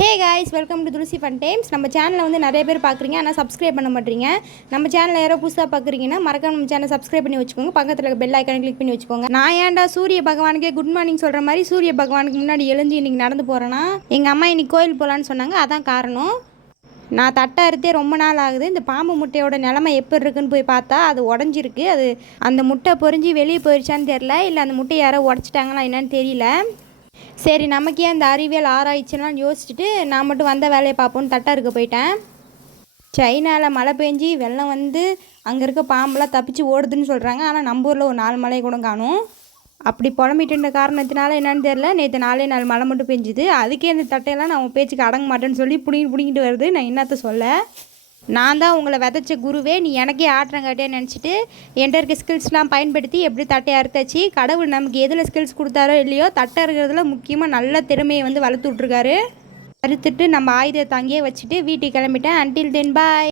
Hey guys, welcome to Tulasi fun times. நம்ம சேனலில் வந்து நிறைய பேர் பார்க்குறீங்க, ஆனால் சப்ஸ்கிரைப் பண்ண மாட்டீங்க. நம்ம சேனலில் யாரோ புதுசாக பார்க்குறீங்கன்னா மறக்காம நம்ம சேனல் சப்ஸ்கிரைப் பண்ணி வச்சுக்கோங்க. பக்கத்தில் பெல் ஐக்கானை கிளிக் பண்ணி வச்சுக்கோங்க. நான் ஏன்டா சூரிய பகவானுக்கே குட் மார்னிங் சொல்கிற மாதிரி சூரிய பகவானுக்கு முன்னாடி எழுந்து இன்றைக்கி நடந்து போகிறேன்னா, எங்கள் அம்மா இன்றைக்கி கோயில் போகலான்னு சொன்னாங்க. அதான் காரணம். நான் தட்டை அறுத்தே ரொம்ப நாள் ஆகுது. இந்த பாம்பு முட்டையோட நிலமை எப்படி இருக்குன்னு போய் பார்த்தா அது உடஞ்சிருக்கு. அது அந்த முட்டை பொறிஞ்சு வெளியே போயிடுச்சான்னு தெரில, இல்லை அந்த முட்டையை யாரோ உடச்சிட்டாங்களா என்னன்னு தெரியல. சரி, நமக்கே அந்த அறிவியல் ஆராய்ச்சிலாம் யோசிச்சுட்டு நான் மட்டும் வந்த வேலையை பார்ப்போன்னு தட்டா இருக்க போயிட்டேன். சைனாவில் மழை பெஞ்சி வெள்ளம் வந்து அங்கே இருக்க பாம்பெலாம் தப்பிச்சு ஓடுதுன்னு சொல்கிறாங்க. ஆனால் நம்ம ஊரில் ஒரு 4 மலையை கூட காணும். அப்படி புலம்பிட்டு காரணத்தினால என்னன்னு தெரில, நேற்று 4 மழை மட்டும் பெஞ்சுது. அதுக்கே அந்த தட்டையெல்லாம் நான் பேச்சுக்கு அடங்க மாட்டேன்னு சொல்லி பிடிங்கிட்டு வருது. நான் என்னத்த சொல்ல, நான் தான் உங்களை விதைச்ச குருவே, நீ எனக்கே ஆட்டுறங்காட்டியே நினச்சிட்டு என்கிட்ட இருக்க ஸ்கில்ஸ்லாம் பயன்படுத்தி எப்படி தட்டையை அறுத்தாச்சு. கடவுள் நமக்கு எதில் ஸ்கில்ஸ் கொடுத்தாரோ இல்லையோ, தட்டை இருக்கிறதுல முக்கியமாக நல்ல திறமையை வந்து வளர்த்து விட்ருக்காரு. அறுத்துட்டு நம்ம ஆயுதத்தை அங்கேயே வச்சுட்டு வீட்டுக்கு கிளம்பிட்டேன். அன்டில் தென் பாய்.